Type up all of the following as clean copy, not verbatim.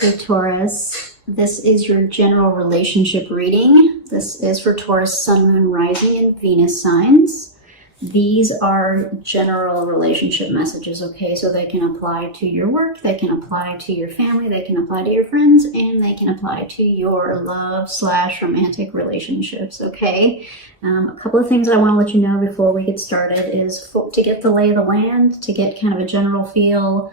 Hey Taurus, this is your general relationship reading. This is for Taurus, Sun, Moon, Rising, and Venus signs. These are general relationship messages, okay? So they can apply to your work, they can apply to your family, they can apply to your friends, and they can apply to your love/romantic relationships, okay? A couple of things I want to let you know before we get started is to get the lay of the land, to get kind of a general feel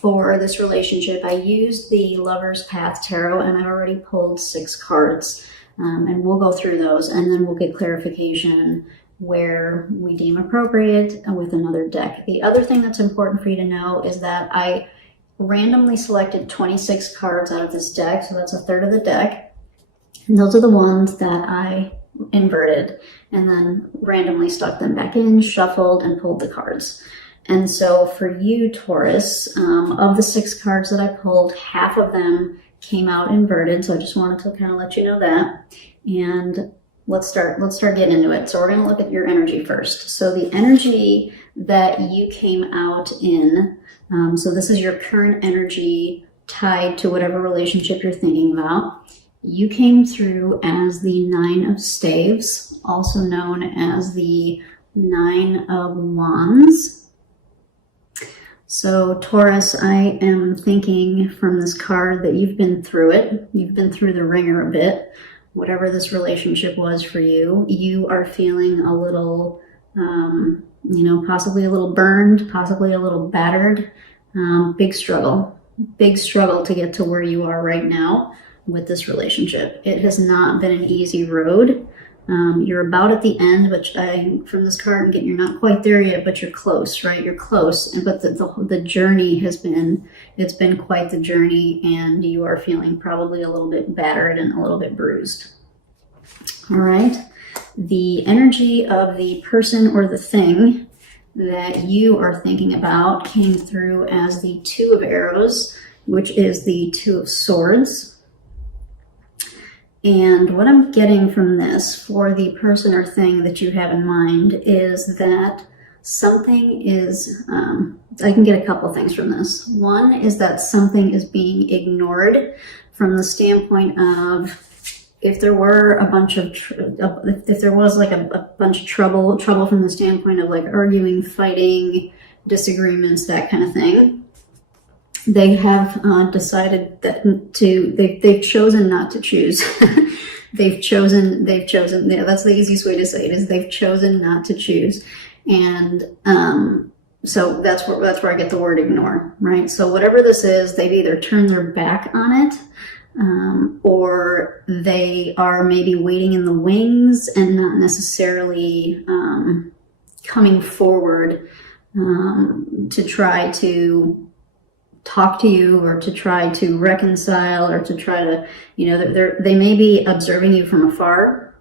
for this relationship. I used the Lover's Path Tarot, and I already pulled 6 cards, and we'll go through those, and then we'll get clarification where we deem appropriate with another deck. The other thing that's important for you to know is that I randomly selected 26 cards out of this deck, so that's a third of the deck, and those are the ones that I inverted and then randomly stuck them back in, shuffled, and pulled the cards. And so for you, Taurus, of the 6 cards that I pulled, half of them came out inverted, so I just wanted to kind of let you know that. And let's start getting into it. So we're going to look at your energy first. So the energy that you came out in, so this is your current energy tied to whatever relationship you're thinking about. You came through as the 9 of Staves, also known as the 9 of Wands. So Taurus, I am thinking from this card that you've been through it. You've been through the ringer a bit. Whatever this relationship was for you, you are feeling a little, possibly a little burned, possibly a little battered. Big struggle to get to where you are right now with this relationship. It has not been an easy road. You're about at the end, but from this card, again, you're not quite there yet, but you're close, right? You're close, but the journey it's been quite the journey, and you are feeling probably a little bit battered and a little bit bruised. All right. The energy of the person or the thing that you are thinking about came through as the 2 of Arrows, which is the 2 of Swords. And what I'm getting from this for the person or thing that you have in mind is that something is, I can get a couple things from this. One is that something is being ignored from the standpoint of if there were a bunch of, if there was like a bunch of trouble from the standpoint of like arguing, fighting, disagreements, that kind of thing. They have decided that they've chosen not to choose. they've chosen, yeah, that's the easiest way to say it, is they've chosen not to choose. And so that's where I get the word ignore, right? So whatever this is, they've either turned their back on it, or they are maybe waiting in the wings and not necessarily coming forward to try to talk to you, or to try to reconcile, or to try to, they may be observing you from afar,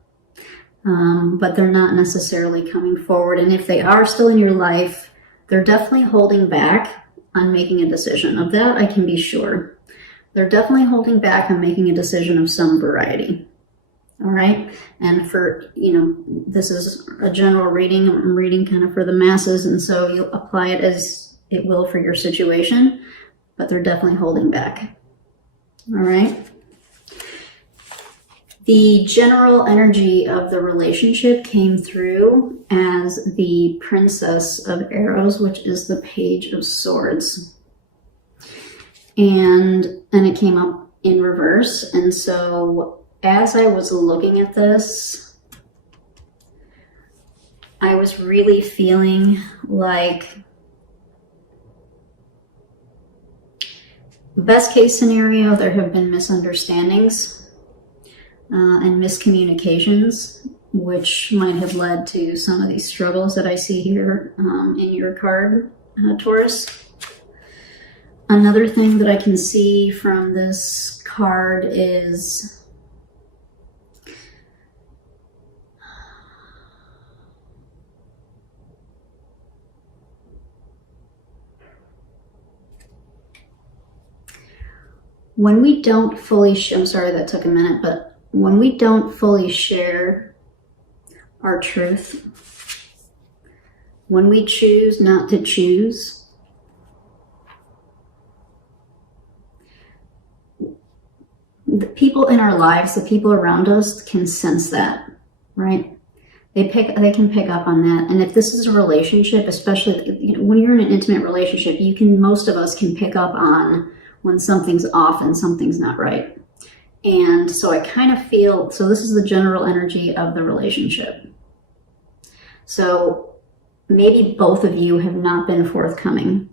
but they're not necessarily coming forward. And if they are still in your life, they're definitely holding back on making a decision. Of that, I can be sure. They're definitely holding back on making a decision of some variety. All right. And for, this is a general reading. I'm reading kind of for the masses. And so you'll apply it as it will for your situation. But they're definitely holding back. All right. The general energy of the relationship came through as the Princess of Arrows, which is the Page of Swords. And it came up in reverse. And so as I was looking at this, I was really feeling like best case scenario, there have been misunderstandings and miscommunications, which might have led to some of these struggles that I see here in your card, Taurus. Another thing that I can see from this card is when we don't fully I'm sorry that took a minute, but when we don't fully share our truth, when we choose not to choose, the people in our lives, the people around us can sense that, right? They can pick up on that. And if this is a relationship, especially, you know, when you're in an intimate relationship, most of us can pick up on when something's off and something's not right. And so I kind of feel, so this is the general energy of the relationship. So maybe both of you have not been forthcoming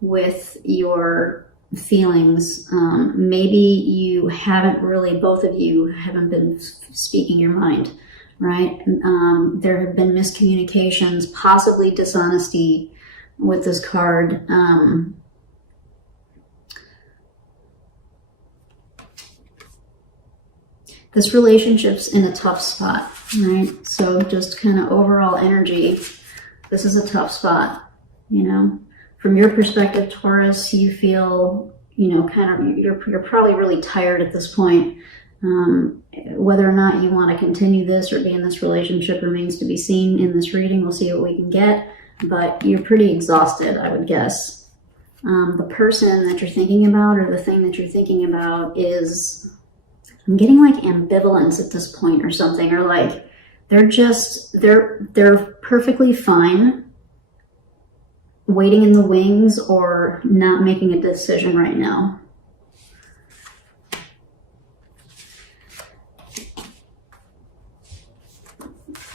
with your feelings. Maybe you haven't really, both of you haven't been speaking your mind, right? There have been miscommunications, possibly dishonesty with this card. This relationship's in a tough spot, right? So just kind of overall energy, this is a tough spot, you know? From your perspective, Taurus, you feel, you know, kind of, you're probably really tired at this point. Whether or not you want to continue this or be in this relationship remains to be seen in this reading. We'll see what we can get, but you're pretty exhausted, I would guess. The person that you're thinking about or the thing that you're thinking about is, I'm getting like ambivalence at this point or something, or like they're perfectly fine waiting in the wings or not making a decision right now.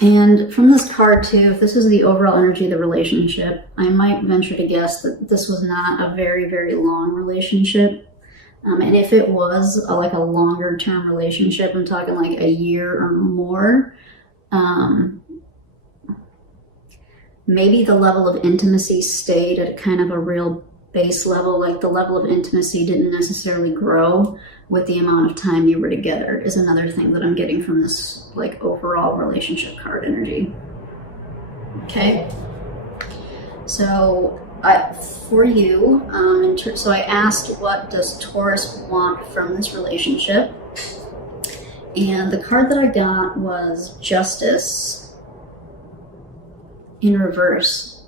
And from this card too, if this is the overall energy of the relationship, I might venture to guess that this was not a very, very long relationship. And if it was like a longer term relationship, I'm talking like a year or more, maybe the level of intimacy stayed at kind of a real base level, like the level of intimacy didn't necessarily grow with the amount of time you were together, is another thing that I'm getting from this like overall relationship card energy. Okay. So for you, so I asked, what does Taurus want from this relationship? And the card that I got was Justice in reverse.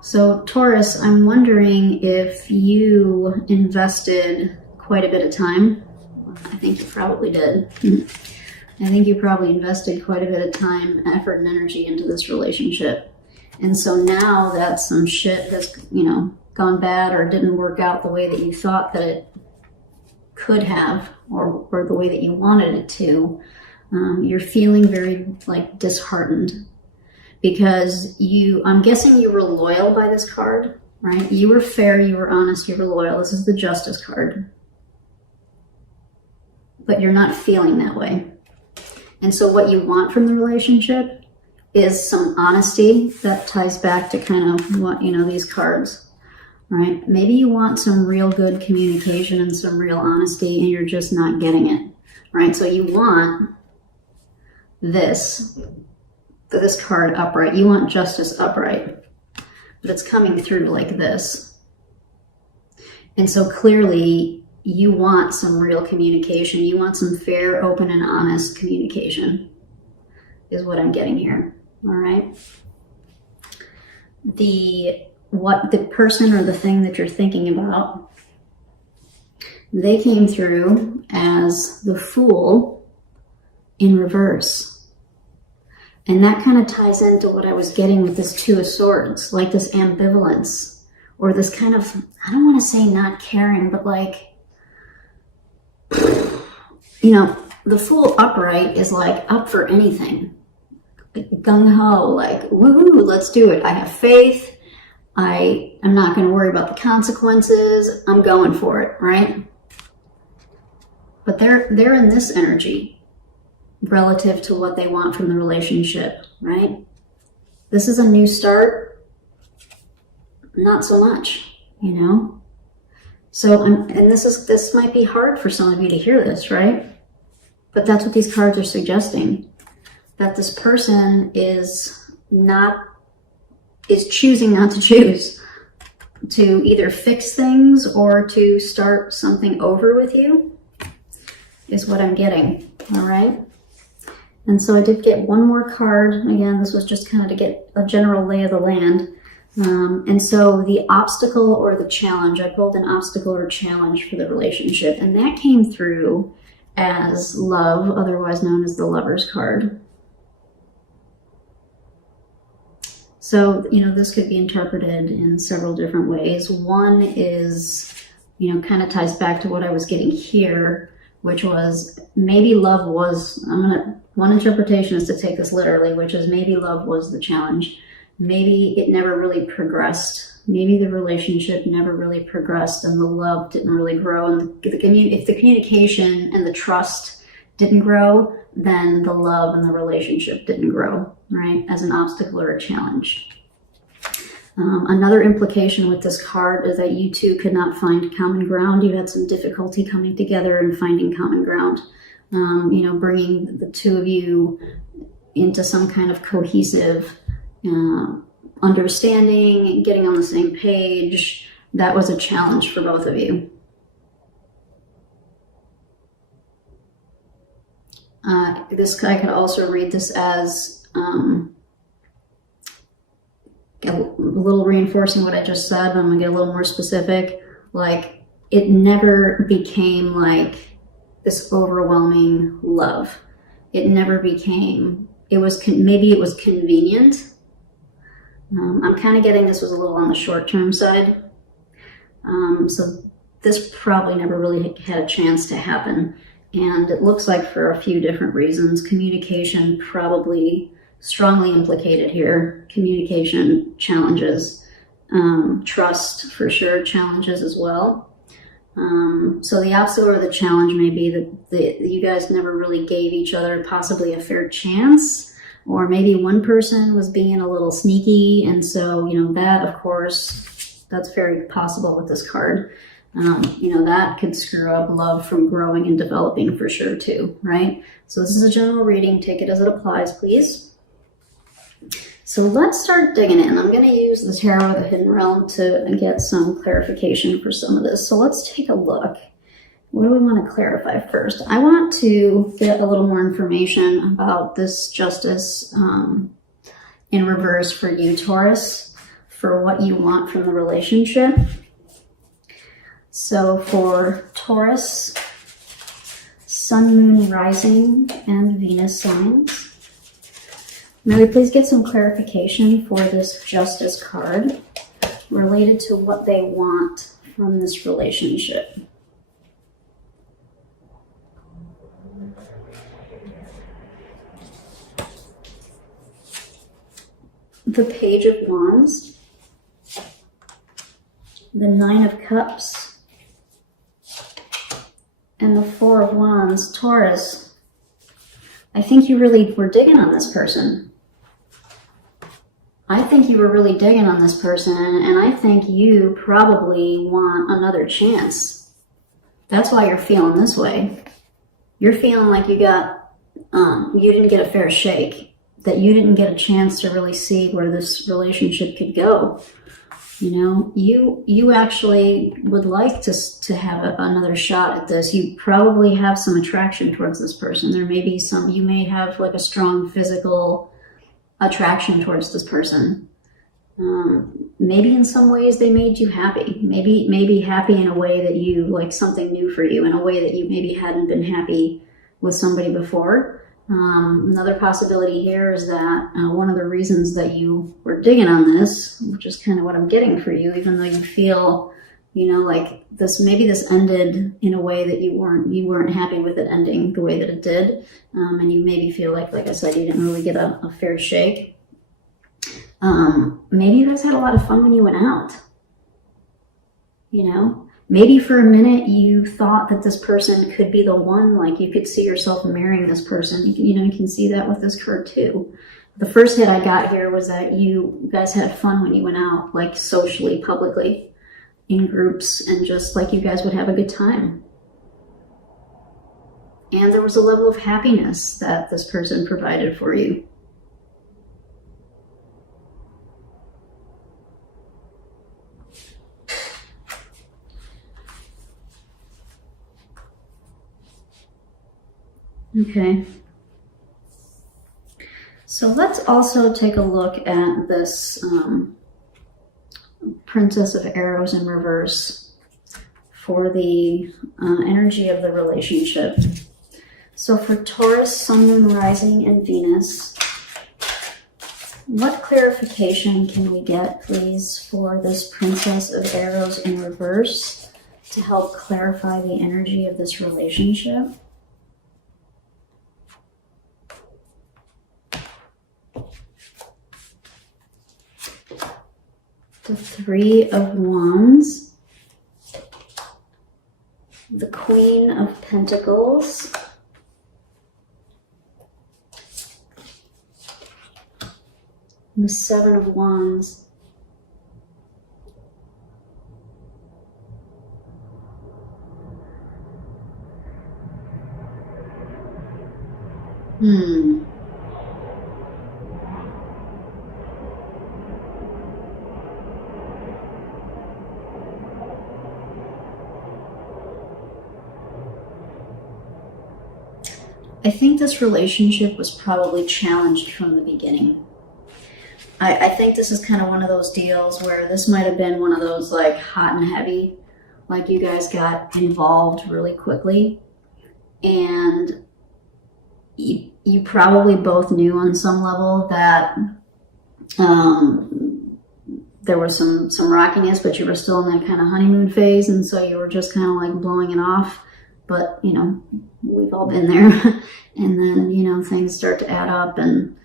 So Taurus, I'm wondering if you invested quite a bit of time. I think you probably did. I think you probably invested quite a bit of time, effort, and energy into this relationship. And so now that some shit has, you know, gone bad or didn't work out the way that you thought that it could have, or the way that you wanted it to, you're feeling very like disheartened because I'm guessing you were loyal by this card, right? You were fair, you were honest, you were loyal. This is the Justice card. But you're not feeling that way. And so what you want from the relationship is some honesty. That ties back to kind of what, you know, these cards, right? Maybe you want some real good communication and some real honesty and you're just not getting it, right? So you want this card upright. You want Justice upright, but it's coming through like this. And so clearly you want some real communication. You want some fair, open, and honest communication is what I'm getting here, all right? What the person or the thing that you're thinking about, they came through as the Fool in reverse. And that kind of ties into what I was getting with this Two of Swords, like this ambivalence, or this kind of, I don't want to say not caring, but like, you know, the Fool upright is like up for anything. Gung-ho, like, woohoo, let's do it. I have faith. I'm not going to worry about the consequences. I'm going for it, right? But they're in this energy relative to what they want from the relationship, right? This is a new start. Not so much, you know? So, and this might be hard for some of you to hear this, right? But that's what these cards are suggesting. That this person is choosing not to choose to either fix things or to start something over with you is what I'm getting, all right? And so I did get one more card. Again, this was just kind of to get a general lay of the land. And so the obstacle or the challenge, I pulled an obstacle or challenge for the relationship, and that came through as love, otherwise known as the Lover's card. So, this could be interpreted in several different ways. One is, kind of ties back to what I was getting here, which was maybe love was, one interpretation is to take this literally, which is maybe love was the challenge. Maybe it never really progressed. Maybe the relationship never really progressed and the love didn't really grow. And if the communication and the trust didn't grow, then the love and the relationship didn't grow, right? As an obstacle or a challenge. Another implication with this card is that you two could not find common ground. You had some difficulty coming together and finding common ground. Bringing the two of you into some kind of cohesive understanding, getting on the same page. That was a challenge for both of you. This guy could also read this as a little reinforcing what I just said, but I'm gonna get a little more specific. Like, it never became like this overwhelming love. It never became, maybe it was convenient. I'm kind of getting this was a little on the short-term side. So this probably never really had a chance to happen. And it looks like for a few different reasons. Communication probably strongly implicated here. Communication challenges. Trust for sure challenges as well. So the obstacle or the challenge may be that you guys never really gave each other possibly a fair chance. Or maybe one person was being a little sneaky, and so, that, of course, that's very possible with this card. That could screw up love from growing and developing for sure, too, right? So this is a general reading. Take it as it applies, please. So let's start digging in. I'm going to use the Tarot of the Hidden Realm to get some clarification for some of this. So let's take a look. What do we want to clarify first? I want to get a little more information about this Justice in reverse for you, Taurus, for what you want from the relationship. So for Taurus, Sun, Moon, Rising, and Venus signs, may we please get some clarification for this Justice card related to what they want from this relationship. The Page of Wands, the Nine of Cups, and the Four of Wands. Taurus, I think you really were digging on this person. I think you were really digging on this person, and I think you probably want another chance. That's why you're feeling this way. You're feeling like you didn't get a fair shake. That you didn't get a chance to really see where this relationship could go. You actually would like to have another shot at this. You probably have some attraction towards this person. There may be you may have like a strong physical attraction towards this person. Maybe in some ways they made you happy. Maybe happy in a way that you like something new for you, in a way that you maybe hadn't been happy with somebody before. Another possibility here is that one of the reasons that you were digging on this, which is kind of what I'm getting for you, even though you feel, like this, maybe this ended in a way that you weren't happy with it ending the way that it did, and you maybe feel like I said, you didn't really get a fair shake. Maybe you guys had a lot of fun when you went out. Maybe for a minute you thought that this person could be the one, like you could see yourself marrying this person. You can see that with this card too. The first hit I got here was that you guys had fun when you went out, like socially, publicly, in groups, and just like you guys would have a good time. And there was a level of happiness that this person provided for you. Okay, so let's also take a look at this Princess of Arrows in reverse for the energy of the relationship. So for Taurus, Sun, Moon, Rising, and Venus, what clarification can we get, please, for this Princess of Arrows in reverse to help clarify the energy of this relationship? The Three of Wands, the Queen of Pentacles, and the Seven of Wands. I think this relationship was probably challenged from the beginning. I think this is kind of one of those deals where this might have been one of those like hot and heavy, like you guys got involved really quickly, and you probably both knew on some level that there was some rockiness, but you were still in that kind of honeymoon phase, and so you were just kind of like blowing it off. But, you know, we've all been there. And then, you know, things start to add up, and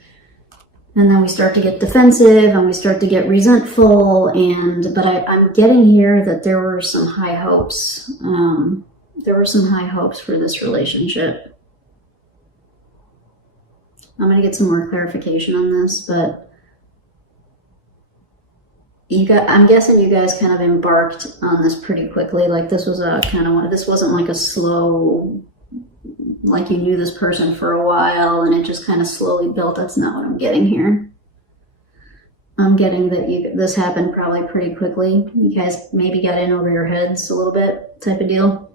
then we start to get defensive and we start to get resentful. But I'm getting here that there were some high hopes. There were some high hopes for this relationship. I'm going to get some more clarification on this, but I'm guessing you guys kind of embarked on this pretty quickly. Like this was a kind of one. This wasn't like a slow, like you knew this person for a while and it just kind of slowly built. That's not what I'm getting here. I'm getting that this happened probably pretty quickly. You guys maybe got in over your heads a little bit, type of deal.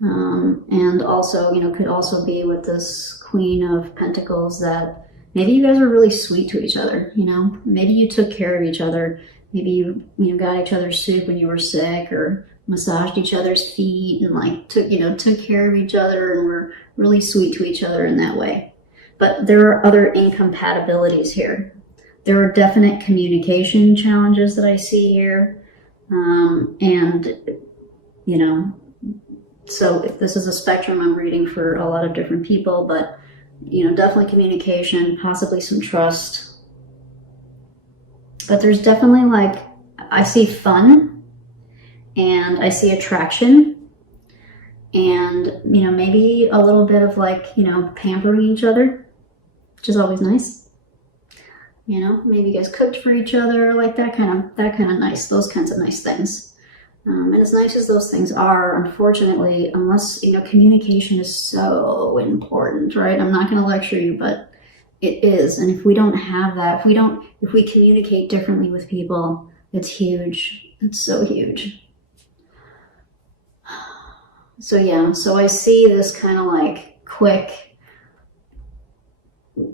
And also, you know, could also be with this Queen of Pentacles that maybe you guys were really sweet to each other, you know? Maybe you took care of each other. Maybe you got each other's soup when you were sick, or massaged each other's feet and like took care of each other and were really sweet to each other in that way. But there are other incompatibilities here. There are definite communication challenges that I see here. And, you know, so if this is a spectrum I'm reading for a lot of different people, but you know, definitely communication, possibly some trust. But there's definitely like, I see fun and I see attraction and, you know, maybe a little bit of like, you know, pampering each other, which is always nice. You know, maybe you guys cooked for each other, like that kind of nice, those kinds of nice things. And as nice as those things are, unfortunately, unless, you know, communication is so important, right? I'm not going to lecture you, but it is. And if we don't have that, if we communicate differently with people, it's huge. It's so huge. So yeah, so I see this kind of like quick,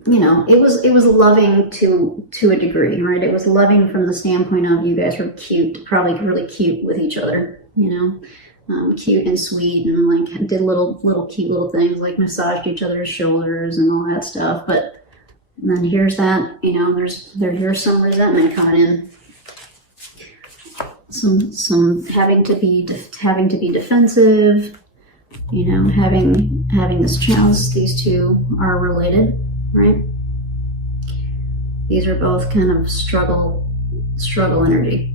you know, it was loving to a degree, right? It was loving from the standpoint of you guys were cute, probably really cute with each other, you know, cute and sweet, and like did little cute little things like massaged each other's shoulders and all that stuff. But then here's that, you know, here's some resentment coming in, some having to be defensive, you know, having this challenge. These two are related. Right? These are both kind of struggle energy.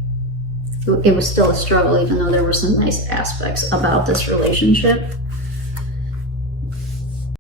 It was still a struggle, even though there were some nice aspects about this relationship.